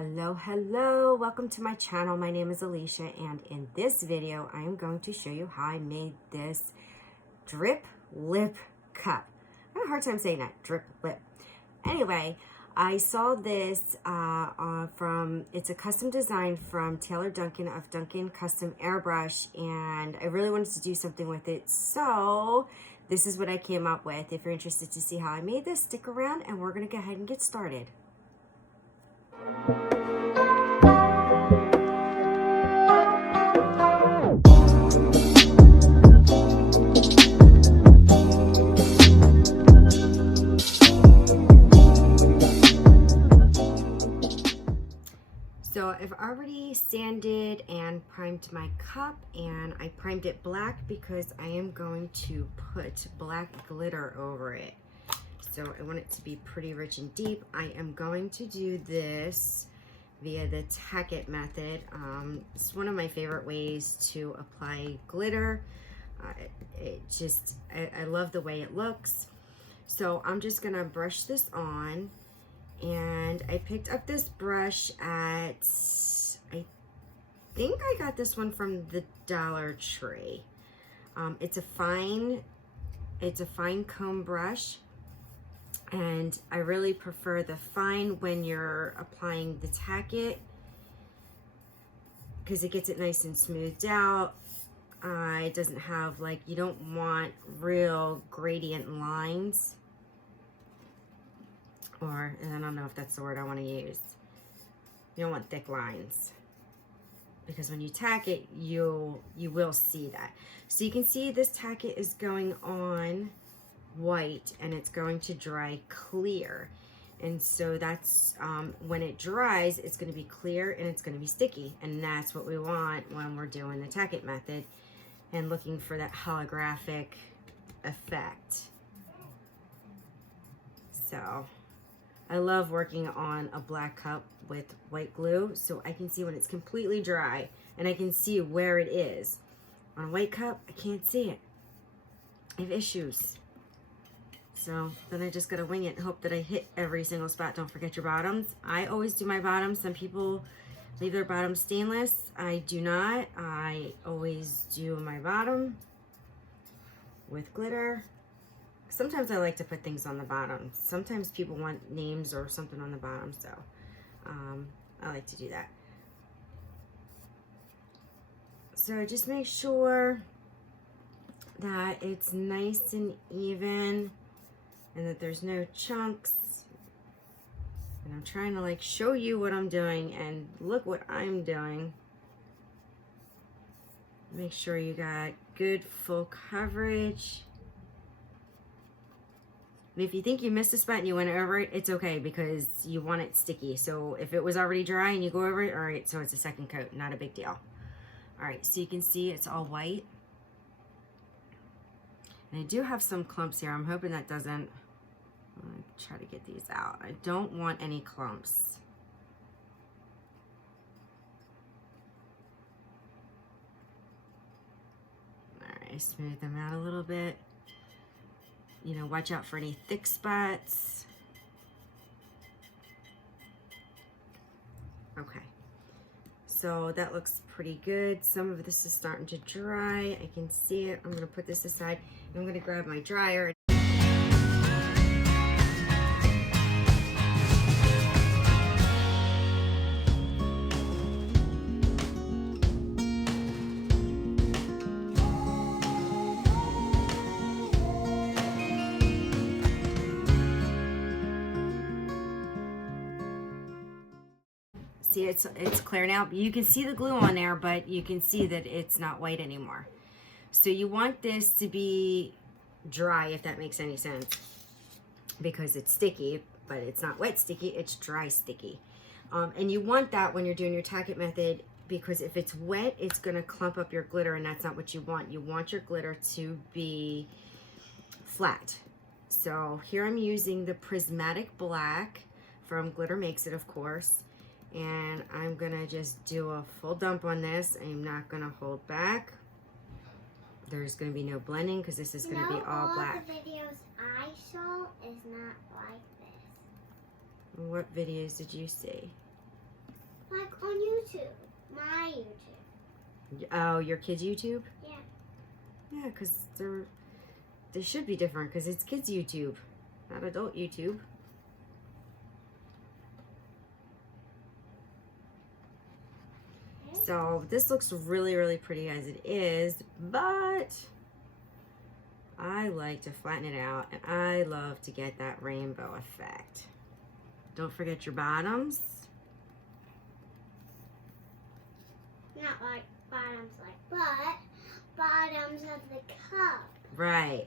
Hello, welcome to my channel. My name is Alicia, and in this video I am going to show you how I made this drip lip cup. I have a hard time saying that, drip lip. Anyway, I saw this it's a custom design from Taylor Duncan of Duncan Custom Airbrush, and I really wanted to do something with it, so this is what I came up with. If you're interested to see how I made this, stick around and we're gonna go ahead and get started. So I've already sanded and primed my cup, and I primed it black because I am going to put black glitter over it. So I want it to be pretty rich and deep. I am going to do this via the tack-it method. It's one of my favorite ways to apply glitter. I love the way it looks. So I'm just gonna brush this on. And I picked up this brush at, I think I got this one from the Dollar Tree. It's a fine comb brush, and I really prefer the fine when you're applying the tack-it because it gets it nice and smoothed out. It doesn't have, like, you don't want real gradient lines. And I don't know if that's the word I want to use. You don't want thick lines, because when you tack it, you will see that. So you can see this tack-it is going on white, and it's going to dry clear. And so that's when it dries, it's going to be clear and it's going to be sticky, and that's what we want when we're doing the tack-it method and looking for that holographic effect. So I love working on a black cup with white glue, so I can see when it's completely dry and I can see where it is. On a white cup, I can't see it. I have issues. So then I just gotta wing it and hope that I hit every single spot. Don't forget your bottoms. I always do my bottoms. Some people leave their bottoms stainless. I do not. I always do my bottom with glitter. Sometimes I like to put things on the bottom. Sometimes people want names or something on the bottom, so I like to do that. So just make sure that it's nice and even and that there's no chunks. And I'm trying to, like, show you what I'm doing, and look what I'm doing. Make sure you got good full coverage. If you think you missed a spot and you went over it, it's okay, because you want it sticky. So if it was already dry and you go over it, all right, so it's a second coat, not a big deal. All right, so you can see it's all white. And I do have some clumps here. I'm hoping that doesn't, I'm gonna try to get these out. I don't want any clumps. All right, smooth them out a little bit. You know, watch out for any thick spots. Okay, so that looks pretty good. Some of this is starting to dry. I can see it. I'm gonna put this aside. I'm gonna grab my dryer. See, it's clear now. You can see the glue on there, but you can see that it's not white anymore. So you want this to be dry, if that makes any sense, because it's sticky, but it's not wet sticky, it's dry sticky. And you want that when you're doing your tack-it method, because if it's wet, it's gonna clump up your glitter, and that's not what you want. You want your glitter to be flat. So here I'm using the Prismatic Black from Glitter Makes It, of course. And I'm gonna just do a full dump on this. I'm not gonna hold back. There's gonna be no blending because this is gonna be all black. The videos I saw is not like this. What videos did you see? Like on YouTube. My YouTube. Oh, your kids' YouTube? Yeah. Yeah, because they should be different because it's kids' YouTube, not adult YouTube. So this looks really, really pretty as it is, but I like to flatten it out and I love to get that rainbow effect. Don't forget your bottoms. Not like bottoms but bottoms of the cup. Right.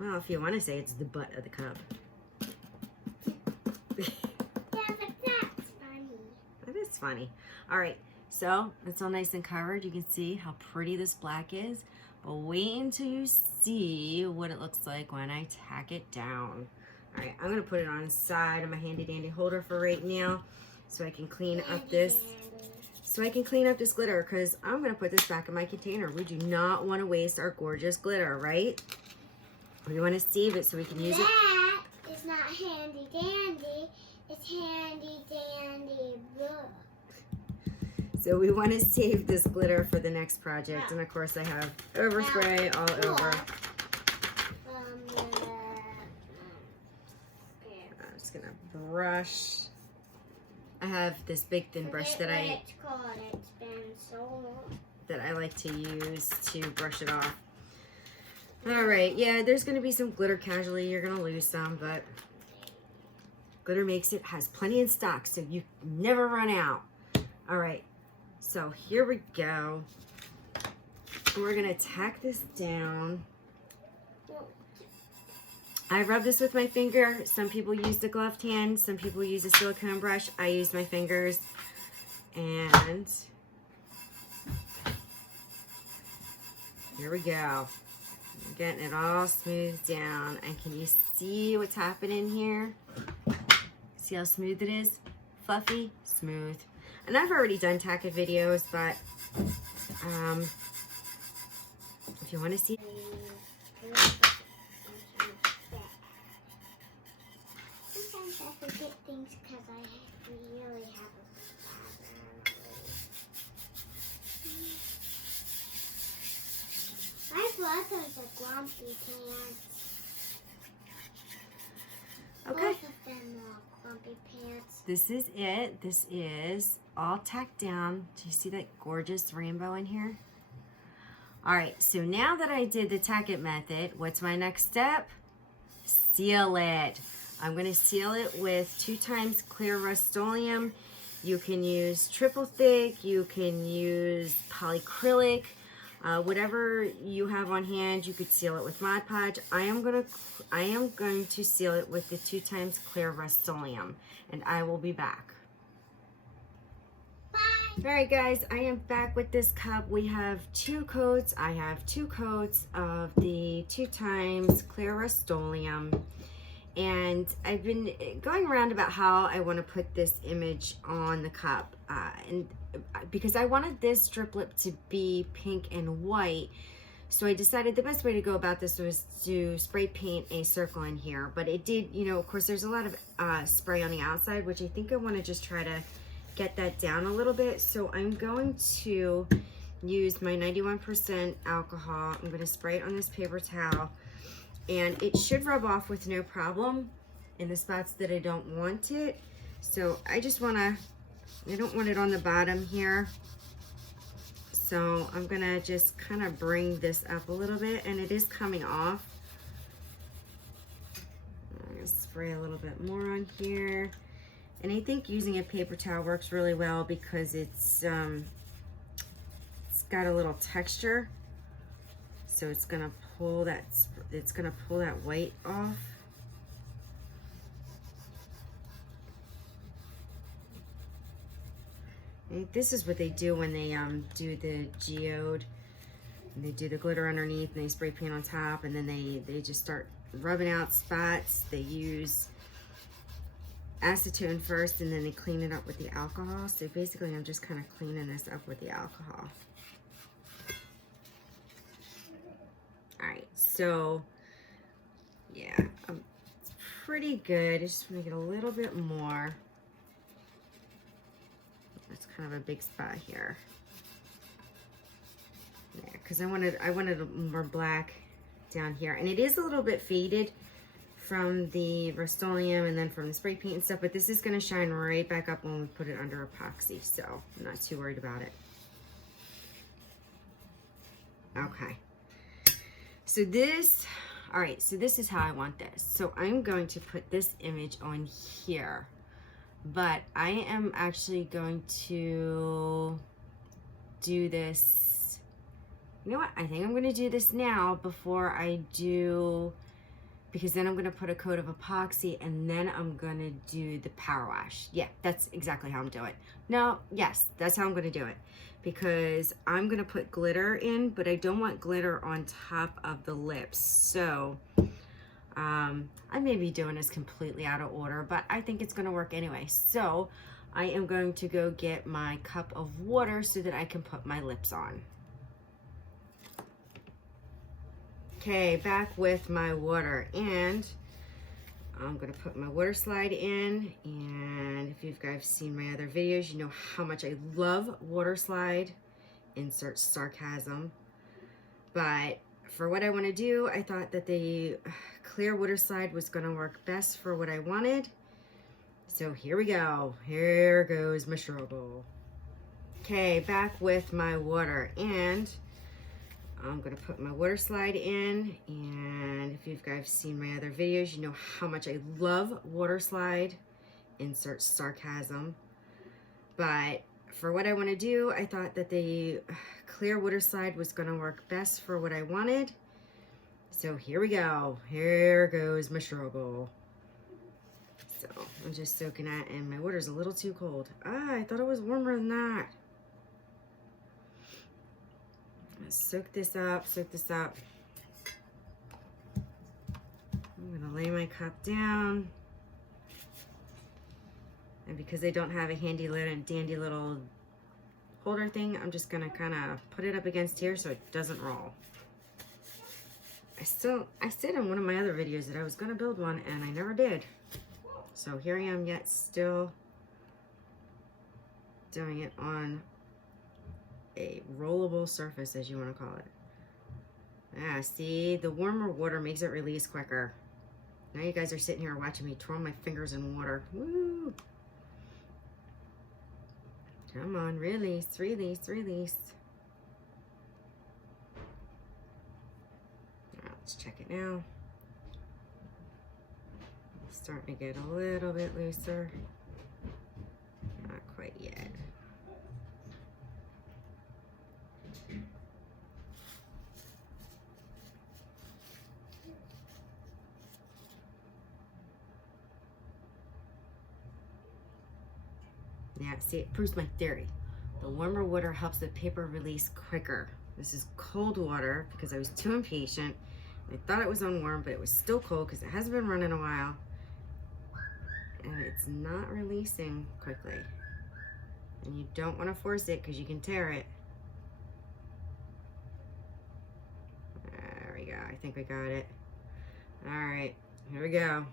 Well, if you want to say it's the butt of the cup. Yeah, but that's funny. That is funny. All right, so it's all nice and covered. You can see how pretty this black is, but wait until you see what it looks like when I tack it down. All right, I'm gonna put it on the side of my handy dandy holder for right now so I can clean up this. So I can clean up this glitter because I'm gonna put this back in my container. We do not want to waste our gorgeous glitter, right? We want to save it so we can use it. That is not handy dandy. It's handy dandy book. So we want to save this glitter for the next project. And of course I have overspray all over. I'm just gonna brush. I have this big thin brush that I like to use to brush it off. All right, yeah, there's gonna be some glitter casually. You're gonna lose some, but glitter makes it, has plenty in stock, so you never run out. All right, so here we go. We're gonna tack this down. I rub this with my finger. Some people use the gloved hand. Some people use a silicone brush. I use my fingers. And here we go. I'm getting it all smoothed down. And can you see what's happening here? See how smooth it is? Fluffy, smooth. And I've already done tack-it videos, but if you want to see. Sometimes I forget things because I really have a bad memory. My brothers are grumpy pants. Okay. Both of them are grumpy pants. This is it. This is all tacked down. Do you see that gorgeous rainbow in here? All right, so now that I did the tack-it method, what's my next step? Seal it. I'm gonna seal it with 2 times clear Rustoleum. You can use triple thick, you can use polyacrylic, whatever you have on hand. You could seal it with Mod Podge. I am going to seal it with the 2 times clear Rustoleum, and I will be back. All right, guys, I am back with this cup. We have 2 coats. I have 2 coats of the 2 times clear Rustoleum. And I've been going around about how I want to put this image on the cup. And because I wanted this drip lip to be pink and white, so I decided the best way to go about this was to spray paint a circle in here. But it did, you know, of course, there's a lot of spray on the outside, which I think I want to just try to get that down a little bit. So I'm going to use my 91% alcohol. I'm going to spray it on this paper towel, and it should rub off with no problem in the spots that I don't want it. So I just want to, I don't want it on the bottom here. So I'm going to just kind of bring this up a little bit, and it is coming off. I'm going to spray a little bit more on here. And I think using a paper towel works really well because it's got a little texture, so it's gonna pull that white off. And this is what they do when they do the geode. And they do the glitter underneath, and they spray paint on top, and then they just start rubbing out spots. They use acetone first, and then they clean it up with the alcohol. So basically I'm just kind of cleaning this up with the alcohol. All right, so yeah, it's pretty good. I just want to get a little bit more. kind of a big spot here. Yeah, because I wanted more black down here, and it is a little bit faded from the Rustoleum and then from the spray paint and stuff, but this is going to shine right back up when we put it under epoxy, so I'm not too worried about it. Okay, so this, all right, so this is how I want this. So I'm going to put this image on here, but I am actually going to do this, you know what, I think I'm going to do this now before I do, because then I'm going to put a coat of epoxy and then I'm going to do the power wash. Yeah, that's exactly how I'm doing it. No, yes, that's how I'm going to do it, because I'm going to put glitter in, but I don't want glitter on top of the lips. So I may be doing this completely out of order, but I think it's going to work anyway. So I am going to go get my cup of water so that I can put my lips on. Okay, back with my water, and I'm gonna put my water slide in, and if you guys seen my other videos, you know how much I love water slide, insert sarcasm, but for what I want to do, I thought that the clear water slide was gonna work best for what I wanted, so here we go. Here goes my struggle. Okay, back with my water, and I'm gonna put my water slide in, and if you guys seen my other videos, you know how much I love water slide, insert sarcasm, but for what I want to do, I thought that the clear water slide was gonna work best for what I wanted, so here we go. Here goes my struggle. So I'm just soaking that, and my water's a little too cold. I thought it was warmer than that. Soak this up, soak this up. I'm gonna lay my cup down. And because I don't have a handy little dandy little holder thing, I'm just gonna kind of put it up against here so it doesn't roll. I said in one of my other videos that I was gonna build one, and I never did. So here I am, yet still doing it on a rollable surface, as you want to call it. Ah, see, the warmer water makes it release quicker. Now you guys are sitting here watching me twirl my fingers in water. Woo! Come on, release, release, release. All right, let's check it now. It's starting to get a little bit looser. Not quite yet. Yeah, see, it proves my theory. The warmer water helps the paper release quicker. This is cold water because I was too impatient. I thought it was on warm, but it was still cold because it hasn't been running a while. And it's not releasing quickly. And you don't want to force it because you can tear it. There we go. I think we got it. All right, here we go.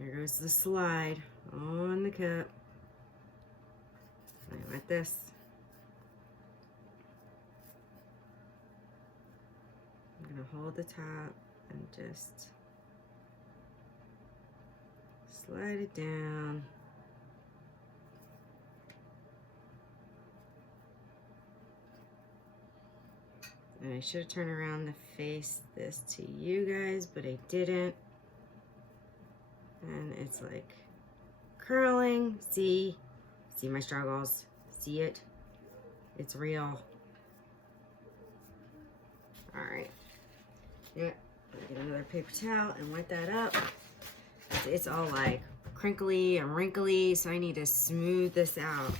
Here goes the slide on the cup. Like this. I'm gonna hold the top and just slide it down. And I should have turned around to face this to you guys, but I didn't. And it's like curling. See my struggles. See it? It's real. All right. Yeah, get another paper towel and wet that up. It's all like crinkly and wrinkly, so I need to smooth this out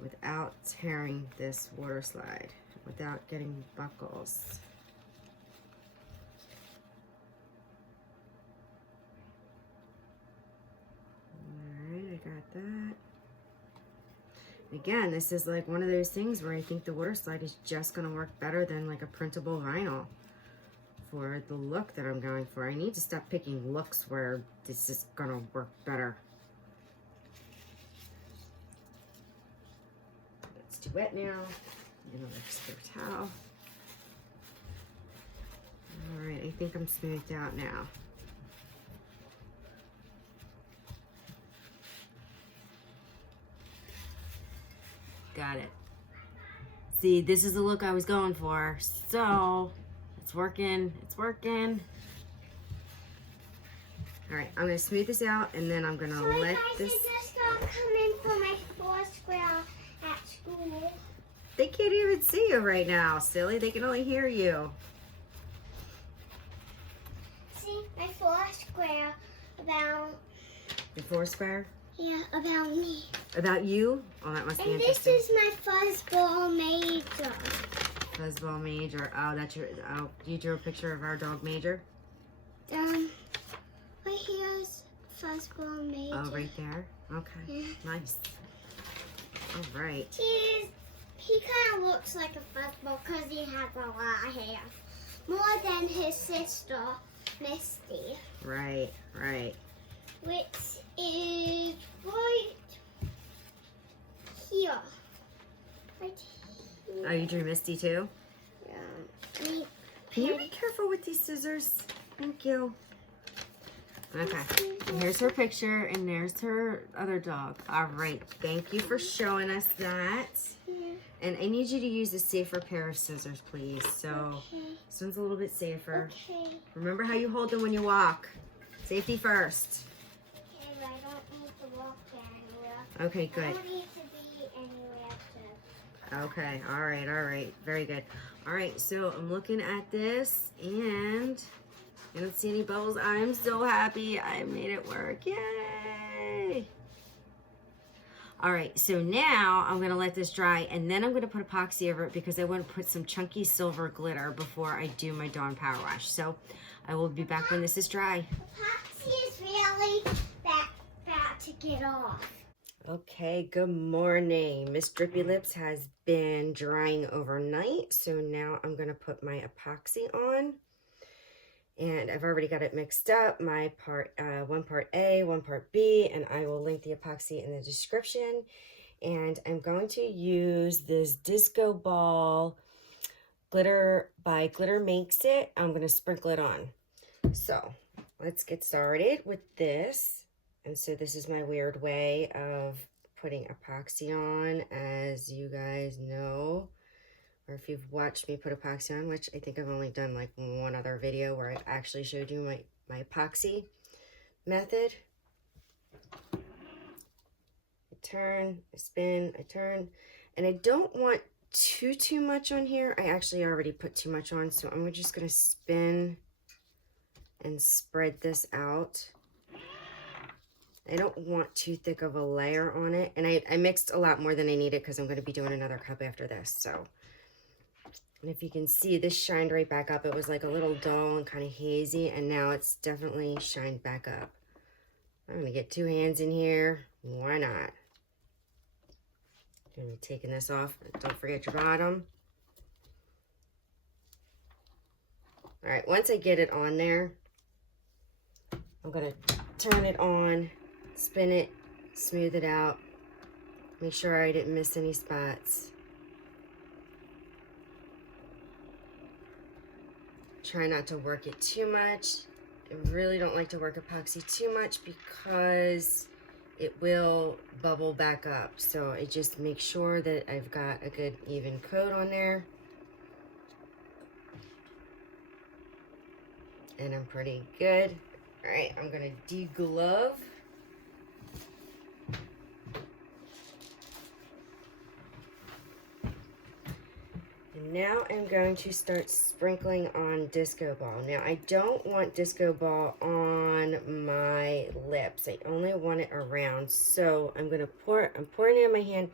without tearing this water slide, without getting buckles. Got that. Again, this is like one of those things where I think the water slide is just going to work better than like a printable vinyl for the look that I'm going for. I need to stop picking looks where this is going to work better. too wet now. Another spare towel. All right, I think I'm smoothed out now. Got it. See, this is the look I was going for. So, it's working, it's working. All right, I'm gonna smooth this out and then I'm gonna let this. I just got coming for my Foursquare at school. They can't even see you right now, silly. They can only hear you. See, my Foursquare about. Your Foursquare? Yeah, about me. About you? Oh, that must be And this interesting. is my fuzzball major. Fuzzball Major. Oh, that's your. Oh, you drew a picture of our dog Major. Right here's fuzzball major. Oh, right there. Okay. Yeah. Nice. All right. He kind of looks like a fuzzball because he has a lot of hair. More than his sister, Misty. Right. Right. Which is right here. Right here. Oh, you drew Misty too? Yeah. Can you be careful with these scissors? Thank you. Okay. And here's her picture, and there's her other dog. All right. Thank you for showing us that. Yeah. And I need you to use a safer pair of scissors, please. So Okay. this one's a little bit safer. Okay. Remember how you hold them when you walk. Safety first. Okay, I don't need to walk anywhere. Okay, I good. don't need to be anywhere to. Okay, all right, very good. All right, so I'm looking at this and I don't see any bubbles. I'm so happy I made it work. Yay! All right, so now I'm gonna let this dry and then I'm gonna put epoxy over it because I want to put some chunky silver glitter before I do my Dawn Power Wash. So I will be back when this is dry. Epoxy is really bad to get off. Okay, good morning. Miss Drippy Lips has been drying overnight, so now I'm gonna put my epoxy on. And I've already got it mixed up, my part, one part A, one part B, and I will link the epoxy in the description. And I'm going to use this disco ball glitter by Glitter Makes It. I'm gonna sprinkle it on. So let's get started with this. And so this is my weird way of putting epoxy on, as you guys know. Or if you've watched me put epoxy on, which I think I've only done like one other video where I actually showed you my epoxy method. I turn, I spin, I turn, and I don't want too much on here. I actually already put too much on, so I'm just gonna spin and spread this out. I don't want too thick of a layer on it, and I mixed a lot more than I needed because I'm going to be doing another cup after this. So, and if you can see, this shined right back up. It was like a little dull and kind of hazy, and now it's definitely shined back up. I'm going to get two hands in here. Why not? I'm going to be taking this off. Don't forget your bottom. All right, once I get it on there, I'm going to turn it on, spin it, smooth it out, make sure I didn't miss any spots. Try not to work it too much. I really don't like to work epoxy too much because it will bubble back up. So I just make sure that I've got a good even coat on there. And I'm pretty good. All right, I'm gonna deglove. And now I'm going to start sprinkling on disco ball. Now I don't want disco ball on my lips. I only want it around. So I'm pouring it in my hand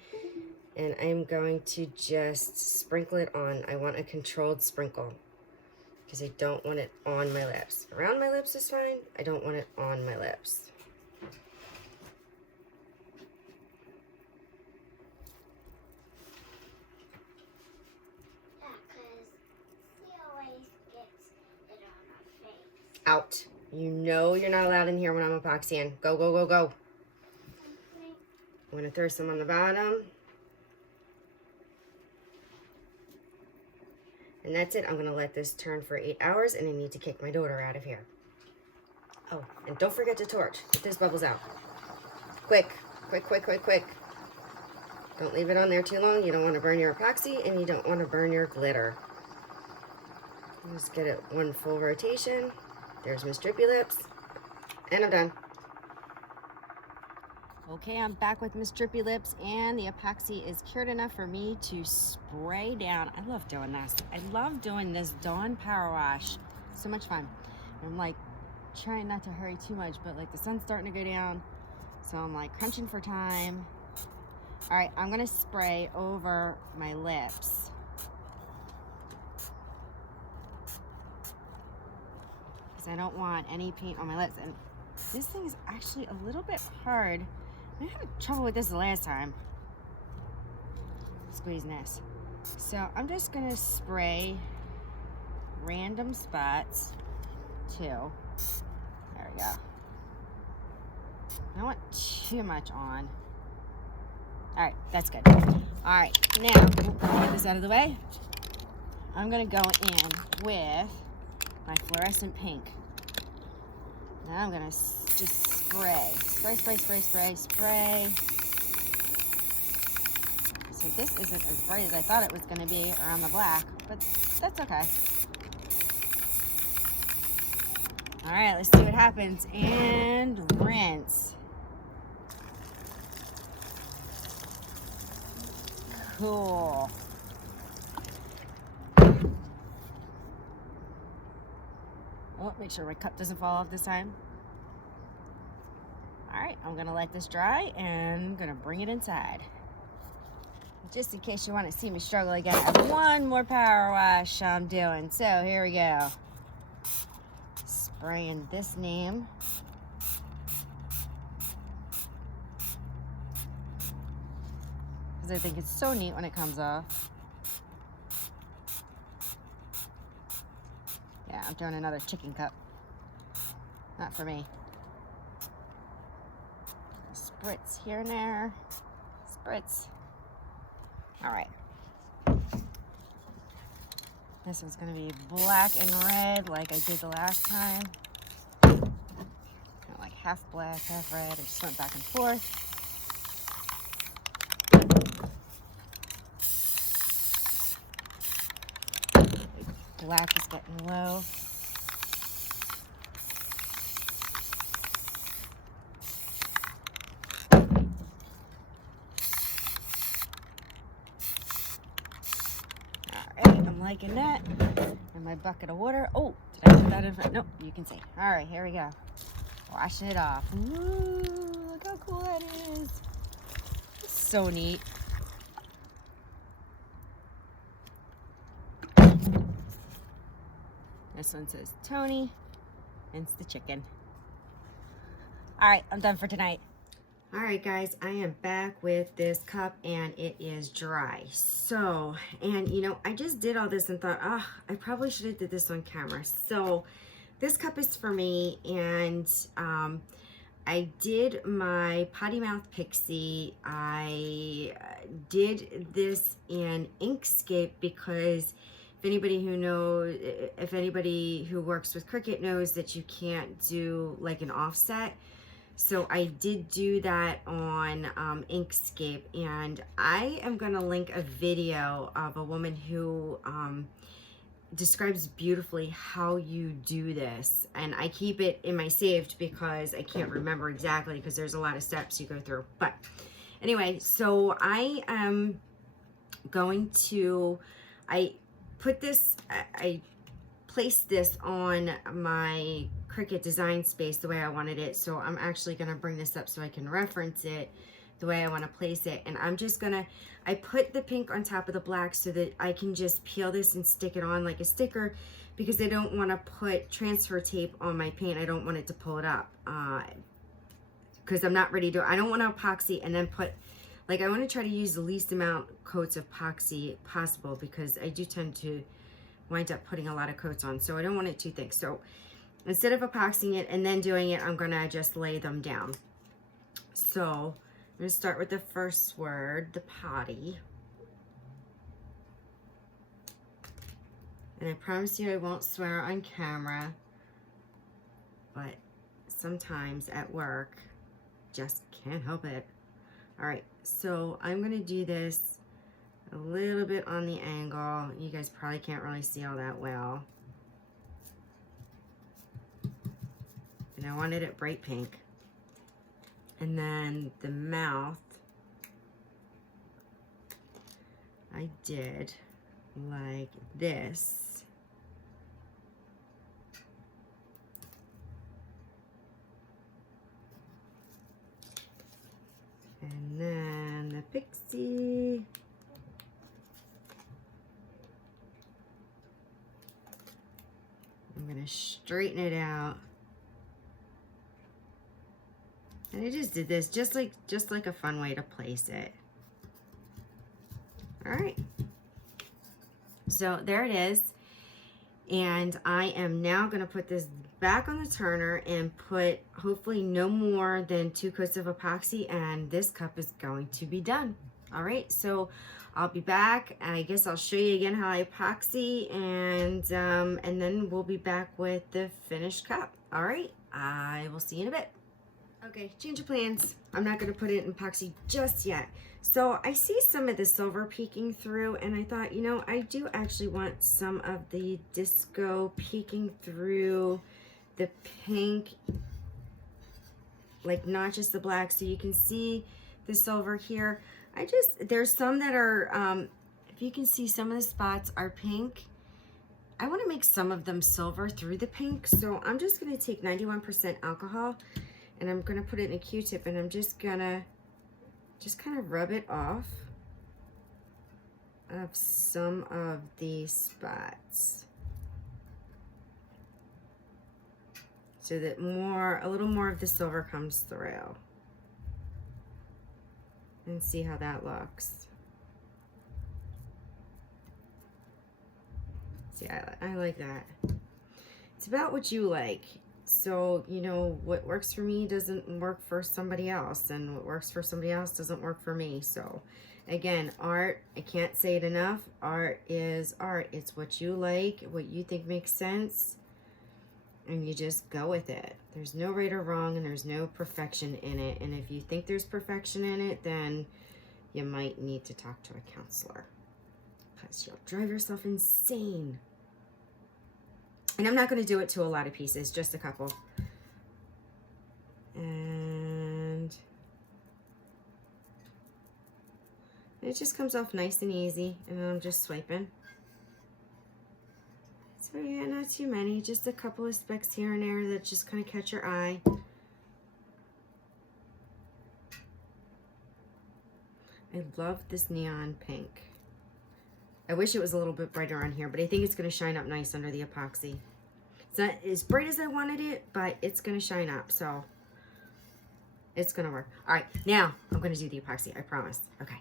and I'm going to just sprinkle it on. I want a controlled sprinkle because I don't want it on my lips. Around my lips is fine. I don't want it on my lips. Out. You know you're not allowed in here when I'm epoxying. Go, go, go, go. Okay. I'm going to throw some on the bottom. And that's it. I'm going to let this turn for 8 hours, and I need to kick my daughter out of here. Oh, and don't forget to torch. Get those bubbles out. Quick, quick, quick, quick, quick. Don't leave it on there too long. You don't want to burn your epoxy, and you don't want to burn your glitter. Just get it one full rotation. There's Miss Drippy Lips. And I'm done. Okay, I'm back with Miss Drippy Lips, and the epoxy is cured enough for me to spray down. I love doing this. I love doing this Dawn Power Wash. So much fun. I'm like trying not to hurry too much, but like the sun's starting to go down, so I'm like crunching for time. All right, I'm gonna spray over my lips. Because I don't want any paint on my lips. And this thing is actually a little bit hard. I had trouble with this the last time. Squeezing this. So I'm just gonna spray random spots too. There we go. I don't want too much on. All right, that's good. All right, now get this out of the way. I'm gonna go in with my fluorescent pink. Now I'm gonna just spray. Spray, spray, spray, spray, spray. So this isn't as bright as I thought it was gonna be around the black, but that's okay. All right, let's see what happens. And rinse. Cool. Oh, make sure my cup doesn't fall off this time. All right, I'm gonna let this dry and I'm gonna bring it inside. Just in case you want to see me struggle again, I have one more power wash I'm doing. So here we go. Spraying this name. Because I think it's so neat when it comes off. Yeah, I'm doing another chicken cup. Not for me. Spritz here and there. Spritz. All right. This one's gonna be black and red like I did the last time. Kind of like half black, half red. I just went back and forth. Black is getting low. Liking that. And my bucket of water. Oh, did I put that in front? Nope, you can see. All right, here we go. Washing it off. Ooh, look how cool that is. So neat. This one says Tony, and it's the chicken. All right, I'm done for tonight. All right, guys, I am back with this cup and it is dry. So, and you know, I just did all this and thought, I probably should have did this on camera. So this cup is for me, and I did my Potty Mouth Pixie. I did this in Inkscape because if anybody who works with Cricut knows that you can't do like an offset. So I did do that on Inkscape, and I am going to link a video of a woman who describes beautifully how you do this. And I keep it in my saved because I can't remember exactly because there's a lot of steps you go through. But anyway, so I am going to, I placed this on my Cricut design space the way I wanted it. So I'm actually going to bring this up so I can reference it the way I want to place it. And I'm just gonna, I put the pink on top of the black so that I can just peel this and stick it on like a sticker, because I don't want to put transfer tape on my paint. I don't want it to pull it up because I'm not ready to, I don't want to epoxy and then put, like, I want to try to use the least amount coats of epoxy possible, because I do tend to wind up putting a lot of coats on, so I don't want it too thick. So instead of epoxying it and then doing it, I'm gonna just lay them down. So I'm gonna start with the first word, the potty. And I promise you I won't swear on camera, but sometimes at work, just can't help it. All right, so I'm gonna do this a little bit on the angle. You guys probably can't really see all that well. And I wanted it bright pink. And then the mouth, I did like this. And then the pixie. I'm gonna straighten it out. And I just did this just like a fun way to place it. All right. So there it is. And I am now gonna put this back on the turner and put hopefully no more than 2 coats of epoxy, and this cup is going to be done. All right, so I'll be back. I guess I'll show you again how I epoxy, and then we'll be back with the finished cup. All right, I will see you in a bit. Okay, change of plans. I'm not gonna put it in epoxy just yet. So I see some of the silver peeking through, and I thought, you know, I do actually want some of the disco peeking through the pink, like not just the black, so you can see the silver here. There's some that are, if you can see, some of the spots are pink. I want to make some of them silver through the pink, so I'm just going to take 91% alcohol, and I'm going to put it in a Q-tip, and I'm just going to kind of rub it off of some of these spots so that a little more of the silver comes through. And see how that looks. See, I like that. It's about what you like. So, you know, what works for me doesn't work for somebody else, and what works for somebody else doesn't work for me. So, again, art, I can't say it enough. Art is art. It's what you like, what you think makes sense, and you just go with it. There's no right or wrong, and there's no perfection in it. And if you think there's perfection in it, then you might need to talk to a counselor, because you'll drive yourself insane. And I'm not going to do it to a lot of pieces, just a couple. And it just comes off nice and easy, and then I'm just swiping. So yeah, not too many, just a couple of specks here and there that just kind of catch your eye. I love this neon pink. I wish it was a little bit brighter on here, but I think it's going to shine up nice under the epoxy. It's not as bright as I wanted it, but it's going to shine up, so it's going to work. All right, now I'm going to do the epoxy, I promise. Okay.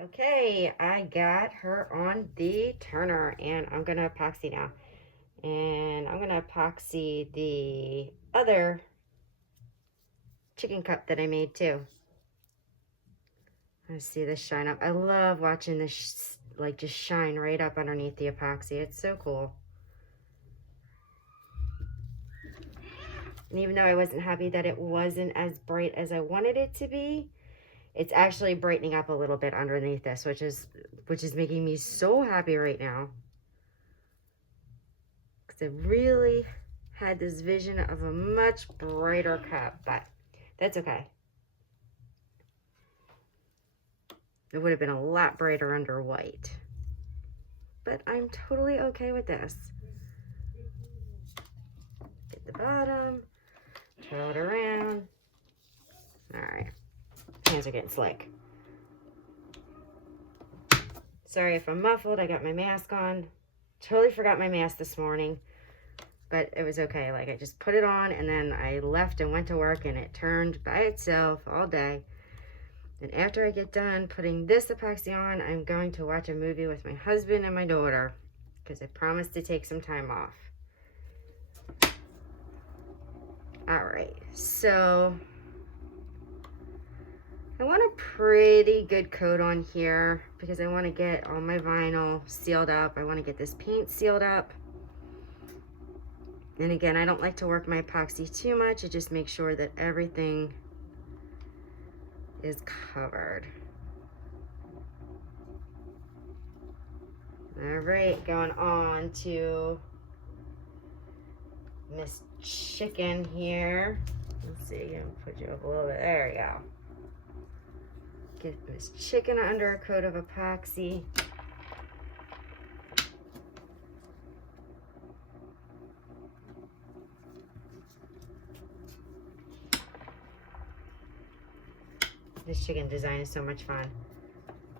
Okay, I got her on the turner, and I'm going to epoxy now. And I'm going to epoxy the other chicken cup that I made too. I see this shine up. I love watching this like just shine right up underneath the epoxy. It's so cool. And even though I wasn't happy that it wasn't as bright as I wanted it to be, it's actually brightening up a little bit underneath this, which is making me so happy right now. Because I really had this vision of a much brighter cup, but that's okay. It would have been a lot brighter under white. But I'm totally okay with this. Get the bottom, twirl it around. Alright. Hands are getting slick. Sorry if I'm muffled, I got my mask on. Totally forgot my mask this morning. But it was okay. Like, I just put it on and then I left and went to work, and it turned by itself all day. And after I get done putting this epoxy on, I'm going to watch a movie with my husband and my daughter, because I promised to take some time off. All right, so I want a pretty good coat on here because I want to get all my vinyl sealed up. I want to get this paint sealed up. And again, I don't like to work my epoxy too much. It just makes sure that everything is covered. All right, going on to Miss Chicken here. Let's see, I'm gonna put you up a little bit. There we go. Get Miss Chicken under a coat of epoxy. This chicken design is so much fun.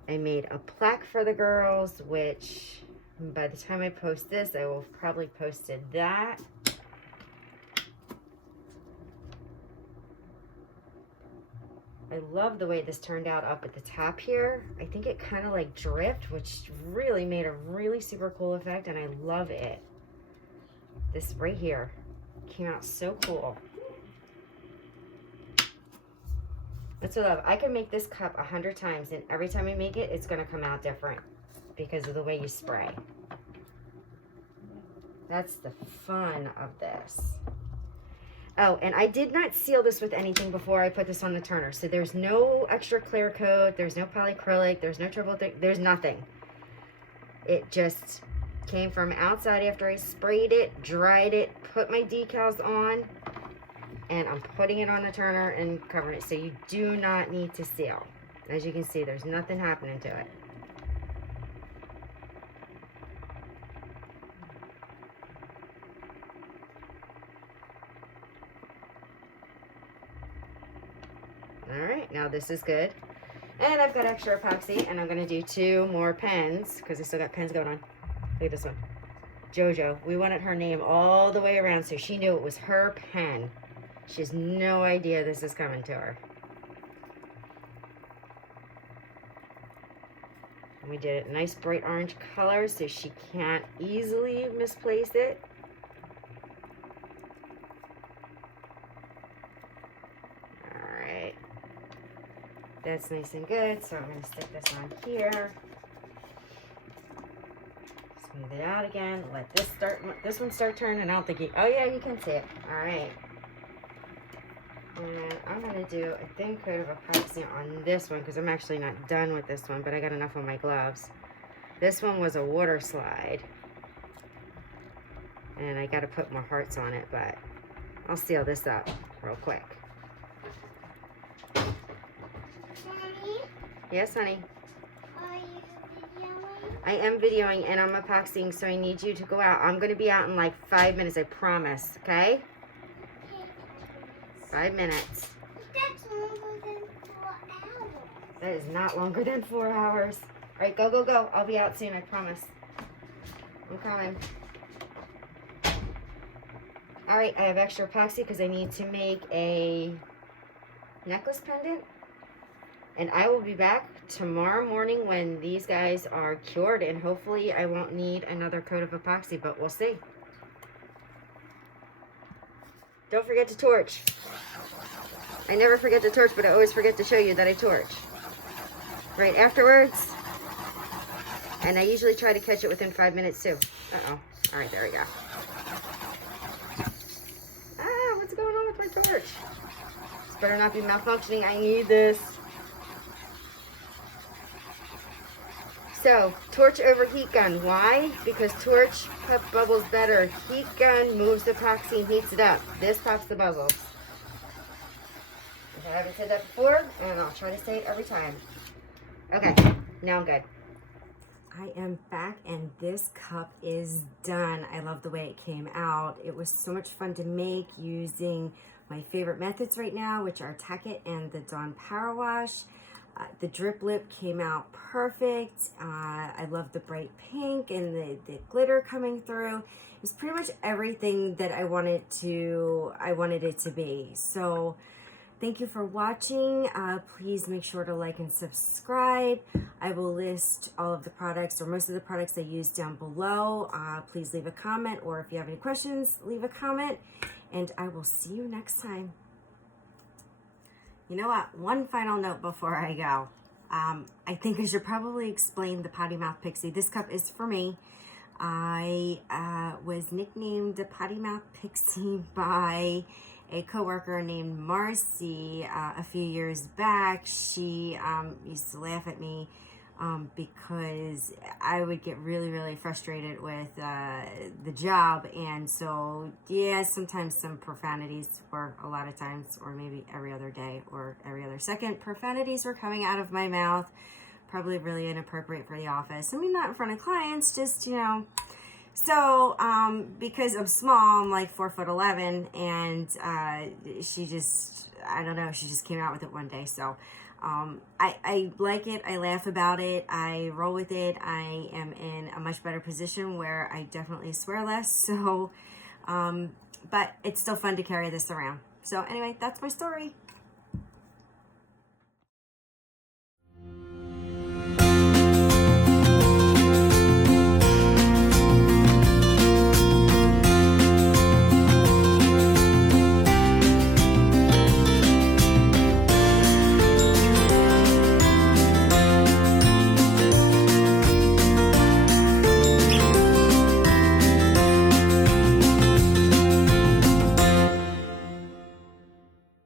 I made a plaque for the girls, which by the time I post this, I will have probably posted that. I love the way this turned out up at the top here. I think it kind of like dripped, which really made a really super cool effect, and I love it. This right here came out so cool. That's what I love. I can make this cup 100 times, and every time I make it, it's going to come out different because of the way you spray. That's the fun of this. Oh, and I did not seal this with anything before I put this on the turner. So there's no extra clear coat, there's no polyacrylic, there's no triple thick, there's nothing. It just came from outside after I sprayed it, dried it, put my decals on, and I'm putting it on the turner and covering it. So you do not need to seal. As you can see, there's nothing happening to it. All right, now this is good. And I've got extra epoxy, and I'm gonna do 2 more pens because I still got pens going on. Look at this one. Jojo, we wanted her name all the way around so she knew it was her pen. She has no idea this is coming to her. And we did it a nice bright orange color so she can't easily misplace it. Alright. That's nice and good, so I'm going to stick this on here. Smooth it out again. Let this one start turning. I don't think oh yeah, you can see it. Alright. And I'm going to do a thin coat of epoxy on this one because I'm actually not done with this one, but I got enough on my gloves. This one was a water slide. And I got to put more hearts on it, but I'll seal this up real quick. Mommy, Yes, honey? are you videoing? I am videoing and I'm epoxying, so I need you to go out. I'm going to be out in like 5 minutes, I promise, okay? 5 minutes. That's longer than 4 hours. That is not longer than 4 hours. All right, go, go, go. I'll be out soon, I promise. I'm coming. All right, I have extra epoxy because I need to make a necklace pendant. And I will be back tomorrow morning when these guys are cured, and hopefully I won't need another coat of epoxy, but we'll see. Don't forget to torch. I never forget to torch, but I always forget to show you that I torch. Right afterwards. And I usually try to catch it within 5 minutes too. Uh-oh. All right, there we go. Ah, what's going on with my torch? This better not be malfunctioning. I need this. So, torch over heat gun. Why? Because torch bubbles better. Heat gun moves the epoxy and heats it up. This pops the bubbles. I haven't said that before, and I'll try to say it every time. Okay, now I'm good. I am back, and this cup is done. I love the way it came out. It was so much fun to make using my favorite methods right now, which are tack-it and the Dawn Power Wash. The drip lip came out perfect. I love the bright pink and the glitter coming through. It was pretty much everything that I wanted it to be. So thank you for watching. Please make sure to like and subscribe. I will list all of the products, or most of the products I use, down below. Please leave a comment, or if you have any questions, leave a comment, and I will see you next time. You know what? One final note before I go. I think I should probably explain the Potty Mouth Pixie. This cup is for me. I was nicknamed the Potty Mouth Pixie by a coworker named Marcy a few years back. She used to laugh at me because I would get really, really frustrated with the job. And so, yeah, sometimes some profanities were, a lot of times, or maybe every other day or every other second, profanities were coming out of my mouth. Probably really inappropriate for the office. I mean, not in front of clients, just, you know. So, because I'm small, I'm like 4'11", and she just, I don't know, she just came out with it one day. So, I like it. I laugh about it. I roll with it. I am in a much better position where I definitely swear less. So, but it's still fun to carry this around. So anyway, that's my story.